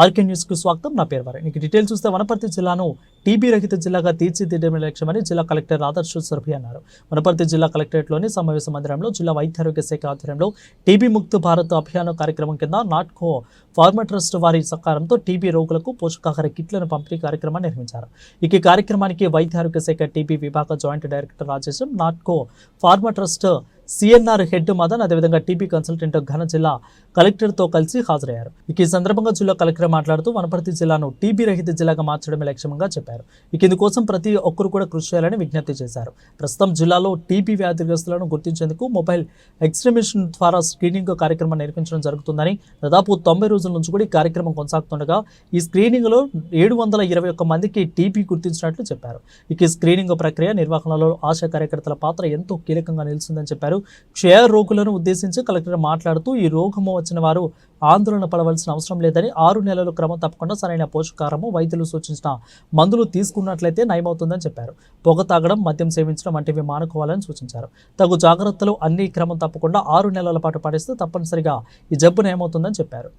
RK news కు స్వాగతం. నా పేరు వారి డీటెయిల్స్ చూస్తే వనపర్తి జిల్లాను టీబీ రహిత జిల్లాగా తీర్చిదిద్దడమే లక్ష్యమని జిల్లా కలెక్టర్ ఆదర్శ్ సురభి అన్నారు. వనపర్తి జిల్లా కలెక్టరేట్లోని సమావేశ మందిరంలో జిల్లా వైద్యారోగ్య శాఖ ఆధ్వర్యంలో టీబీ ముక్త భారత్ అభియాన్ కార్యక్రమం కింద నాట్కో ఫార్మా ట్రస్ట్ వారి సహకారంతో టీబీ రోగులకు పోషకాహార కిట్లను పంపిణీ కార్యక్రమాన్ని నిర్వహించారు. ఈ కార్యక్రమానికి వైద్యారోగ్య శాఖ టీబీ విభాగ joint director Rajesham, Natco pharma trust CNR head Madan, అదేవిధంగా టీబీ కన్సల్టెంట్ ఘన జిల్లా కలెక్టర్తో కలిసి హాజరయ్యారు. ఈ సందర్భంగా జిల్లా కలెక్టర్ మాట్లాడుతూ వనపర్తి జిల్లాను టీబీ రహిత జిల్లాగా మార్చడమే లక్ష్యంగా చెప్పారు. ఇందుకోసం ప్రతి ఒక్కరు కూడా కృషి చేయాలని విజ్ఞప్తి చేశారు. ప్రస్తుతం జిల్లాలో టీబీ వ్యాధిగ్రస్తులను గుర్తించేందుకు మొబైల్ ఎక్స్ట్రీమిషన్ ద్వారా స్క్రీనింగ్ కార్యక్రమం నిర్వహించడం జరుగుతుందని, దాదాపు 90 రోజుల నుంచి కూడా ఈ కార్యక్రమం కొనసాగుతుండగా ఈ స్క్రీనింగ్ లో 721 మందికి టీబీ గుర్తించినట్లు చెప్పారు. ఈ స్క్రీనింగ్ ప్రక్రియ నిర్వహణలో ఆశా కార్యకర్తల పాత్ర ఎంతో కీలకంగా నిలిచిందని చెప్పారు. క్షయ రోగులను ఉద్దేశించి కలెక్టర్ మాట్లాడుతూ ఈ రోగము వచ్చిన వారు ఆందోళన పడవలసిన అవసరం లేదని, 6 నెలలు క్రమం తప్పకుండా సరైన పోషకాహారము, వైద్యులు సూచించిన మందులు తీసుకున్నట్లయితే నయమవుతుందని చెప్పారు. పొగ తాగడం, మద్యం సేవించడం వంటివి మానుకోవాలని సూచించారు. తగు జాగ్రత్తలు అన్ని క్రమం తప్పకుండా 6 నెలల పాటు పాటిస్తే తప్పనిసరిగా ఈ జబ్బు నయమవుతుందని చెప్పారు.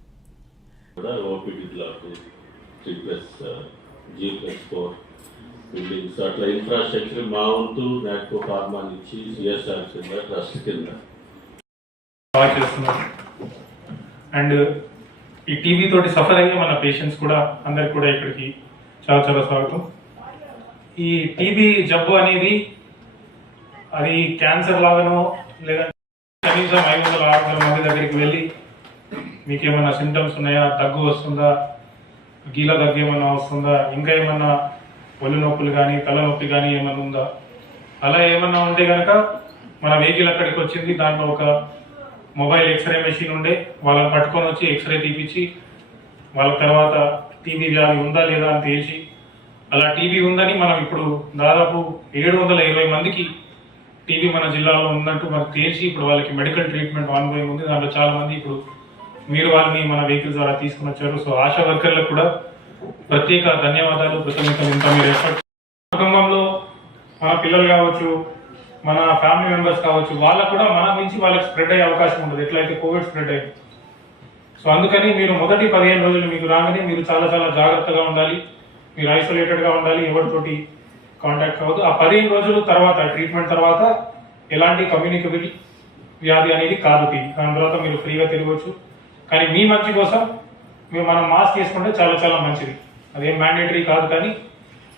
బిల్డింగ్స్ అట్లా ఇన్ఫ్రాస్ట్రక్చర్ మా వంతు నాట్కో ఫార్మా నుంచి సిఎస్ఆర్ కింద ట్రస్ట్ కింద చేస్తున్నారు. అండ్ ఈ టీబీ తోటి సఫర్ అయ్యే మన పేషెంట్స్ కూడా అందరికి కూడా ఇక్కడికి చాలా చాలా స్వాగతం. ఈ టీబీ జబ్బు అనేది అది క్యాన్సర్ లాగానో లేదా కనీసం 500-600 మంది దగ్గరికి వెళ్ళి మీకేమన్నా సిమ్టమ్స్ ఉన్నాయా, దగ్గు వస్తుందా, గీల దగ్గు ఏమన్నా వస్తుందా, ఇంకా ఏమన్నా ఒళ్ళు నొప్పులు కానీ తలనొప్పి కానీ ఏమన్నా ఉందా, అలా ఏమన్నా ఉంటే కనుక మన వెహికల్ అక్కడికి వచ్చింది, దాంట్లో ఒక మొబైల్ ఎక్స్రే మెషిన్ ఉండే వాళ్ళని పట్టుకొని వచ్చి ఎక్స్రే తీపించి వాళ్ళ తర్వాత టీబీ వ్యాధి ఉందా లేదా అని తేల్చి, అలా టీబీ ఉందని మనం ఇప్పుడు దాదాపు 720 మందికి టీబీ మన జిల్లాలో ఉన్నట్టు మనకు తేల్చి ఇప్పుడు వాళ్ళకి మెడికల్ ట్రీట్మెంట్ ఆన్గోయింగ్ ఉంది. దాంట్లో చాలా మంది ఇప్పుడు మీరు వాళ్ళని మన వెహికల్ ద్వారా తీసుకుని వచ్చారు. సో ఆశా వర్కర్లకు కూడా ప్రత్యేక ధన్యవాదాలు, కృతజ్ఞతలు. ఇంత మీరు ఎఫర్ట్ కుటుంబంలో మన పిల్లలు కావచ్చు, మన ఫ్యామిలీ మెంబర్స్ కావచ్చు, వాళ్ళకు కూడా మన నుంచి వాళ్ళకి స్ప్రెడ్ అయ్యే అవకాశం ఉంటుంది, ఎట్లయితే కోవిడ్ స్ప్రెడ్ అయ్యింది. సో అందుకని మీరు మొదటి 15 రోజులు మీకు రాగానే మీరు చాలా చాలా జాగ్రత్తగా ఉండాలి, మీరు ఐసోలేటెడ్గా ఉండాలి, ఎవరితోటి కాంటాక్ట్ కావద్దు. ఆ 15 రోజుల తర్వాత ట్రీట్మెంట్ తర్వాత ఎలాంటి కమ్యూనికబుల్ వ్యాధి అనేది కాదు టీబీ. దాని తర్వాత మీరు ఫ్రీగా తిరగవచ్చు. కానీ మీ మంచి కోసం మనం మాస్క్ వేసుకుంటే చాలా చాలా మంచిది. అదేం మ్యాండేటరీ కాదు, కానీ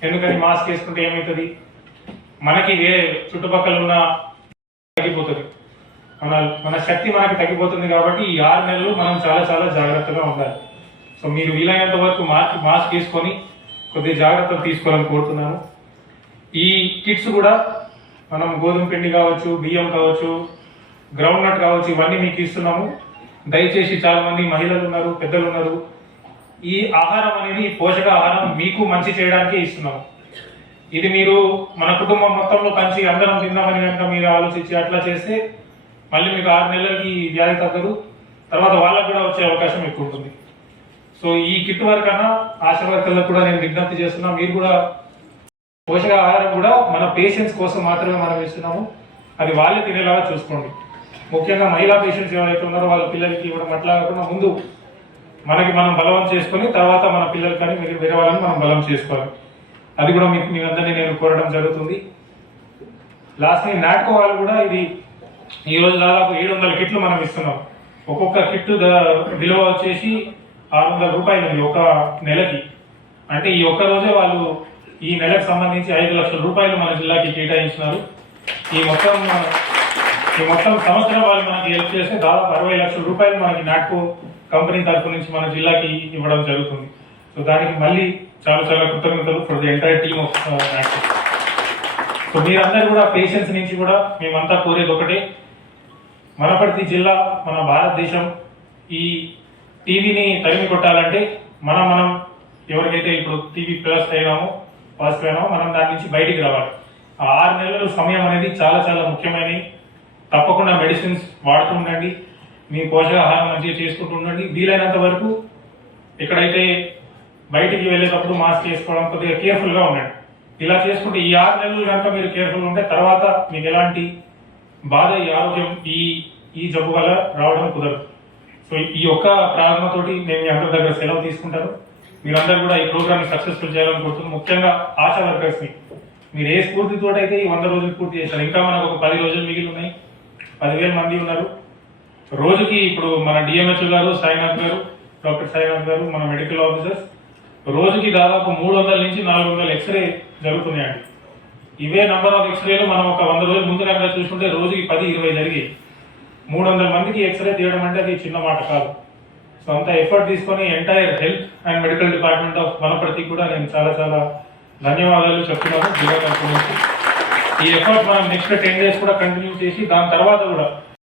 ఎందుకని మాస్క్ వేసుకుంటే ఏమవుతుంది, మనకి చుట్టుపక్కల ఉన్న తగ్గిపోతుంది, మన శక్తి మనకి తగ్గిపోతుంది. కాబట్టి ఈ 6 నెలలు మనం చాలా చాలా జాగ్రత్తగా ఉండాలి. సో మీరు వీలైనంత వరకు మాస్క్ వేసుకొని కొద్దిగా జాగ్రత్తలు తీసుకోవాలని కోరుతున్నాను. ఈ కిట్స్ కూడా మనం గోధుమ పిండి కావచ్చు, బియ్యం కావచ్చు, గ్రౌండ్ నట్ కావచ్చు, ఇవన్నీ మీకు ఇస్తున్నాము. దయచేసి చాలా మంది మహిళలు ఉన్నారు, పెద్దలు ఉన్నారు, ఈ ఆహారం అనేది పోషక ఆహారం మీకు మంచి చేయడానికే ఇస్తున్నాము. ఇది మీరు మన కుటుంబం మొత్తంలో పంచి అందరం తిందామని కనుక మీరు ఆలోచించి అట్లా చేస్తే మళ్ళీ మీకు 6 నెలలకి వ్యాధి తగ్గదు, తర్వాత వాళ్ళకు కూడా వచ్చే అవకాశం ఎక్కువ ఉంటుంది. సో ఈ కిట్ వరకన్నా ఆశా వర్కర్లకు కూడా నేను విజ్ఞప్తి చేస్తున్నా, మీరు కూడా పోషక ఆహారం కూడా మన పేషెంట్స్ కోసం మాత్రమే మనం ఇస్తున్నాము, అది వాళ్ళే తినేలాగా చూసుకోండి. ముఖ్యంగా మహిళా పేషెంట్స్ ఎవరైతే ఉన్నారో వాళ్ళ పిల్లలకి ఇవ్వడం అట్లా కాకుండా ముందు మనకి మనం బలం చేసుకొని తర్వాత మన పిల్లలు కానీ వేరే వాళ్ళని మనం బలం చేసుకోవాలి. అది కూడా మీ అందరినీ నేను కోరడం జరుగుతుంది. లాస్ట్ నాట్కో వాళ్ళు కూడా ఇది ఈరోజు దాదాపు 700 కిట్లు మనం ఇస్తున్నాం. ఒక్కొక్క కిట్ విలువ వచ్చేసి 600 రూపాయలు ఉంది ఒక నెలకి. అంటే ఈ ఒక్క రోజే వాళ్ళు ఈ నెలకు సంబంధించి 5 లక్షల రూపాయలు మన జిల్లాకి కేటాయించినారు. ఈ మొత్తం సంవత్సరం వాళ్ళు మనకి హెల్ప్ చేస్తే దాదాపు 60 లక్షల రూపాయలు మనకి నాట్కో కంపెనీ తరఫు నుంచి మన జిల్లాకి ఇవ్వడం జరుగుతుంది. సో దానికి మళ్ళీ చాలా చాలా కృతజ్ఞతలు for the entire team of Natco. So మీరందరూ కూడా పేషెంట్స్ నుంచి కూడా మేమంతా కోరేది ఒకటే, వనపర్తి జిల్లా మన భారతదేశం ఈ టీబీని తరిమి కొట్టాలంటే మనం ఎవరికైతే ఇప్పుడు టీబీ ప్లస్ అయినామో, పాజిటివ్ అయినామో, మనం దాని నుంచి బయటికి రావాలి. ఆ 6 నెలల సమయం అనేది చాలా చాలా ముఖ్యమైనవి. తప్పకుండా మెడిసిన్స్ వాడుతూ ఉండండి, మీ పోషకాహారం మంచిగా చేసుకుంటూ ఉండండి. వీలైనంత వరకు ఎక్కడైతే బయటికి వెళ్ళేటప్పుడు మాస్క్ వేసుకోవడం, కొద్దిగా కేర్ఫుల్గా ఉండండి. ఇలా చేసుకుంటే ఈ 6 నెలలు కనుక మీరు కేర్ఫుల్ ఉంటే తర్వాత మీకు ఎలాంటి బాధ, ఈ ఆరోగ్యం ఈ జబ్బు వల్ల రావడం కుదరదు. సో ఈ యొక్క ప్రార్థన తోటి నేను మీ అందరి దగ్గర సెలవు తీసుకుంటాను. మీరందరూ కూడా ఈ ప్రోగ్రామ్ సక్సెస్ఫుల్ చేయాలని కోరుతున్నాను. ముఖ్యంగా ఆశా వర్కర్స్ ని మీరు ఏ స్ఫూర్తితో అయితే ఈ 100 రోజులు పూర్తి చేశారు, ఇంకా మనకు ఒక 10 రోజులు మిగిలి ఉన్నాయి. 10,000 మంది ఉన్నారు. రోజుకి ఇప్పుడు మన డిఎంహెచ్ గారు, సాయినాథ్ గారు, డాక్టర్ సాయినాథ్ గారు, మన మెడికల్ ఆఫీసర్స్ రోజుకి దాదాపు 300 నుంచి 400 ఎక్స్రే జరుగుతున్నాయండి. ఇవే నంబర్ ఆఫ్ ఎక్స్రేలు మనం ఒక 100 రోజుల ముందు కనుక చూసుకుంటే రోజుకి 10-20 జరిగి 300 మందికి ఎక్స్రే తీయడం అంటే అది చిన్న మాట కాదు. సో అంత ఎఫర్ట్ తీసుకొని entire health and medical department of Wanaparthy కూడా నేను చాలా చాలా ధన్యవాదాలు చెప్తున్నాను జిల్లా తరఫు నుంచి. ఈ ఎఫర్ట్ మనం నెక్స్ట్ 10 days కూడా కంటిన్యూ చేసి దాని తర్వాత కూడా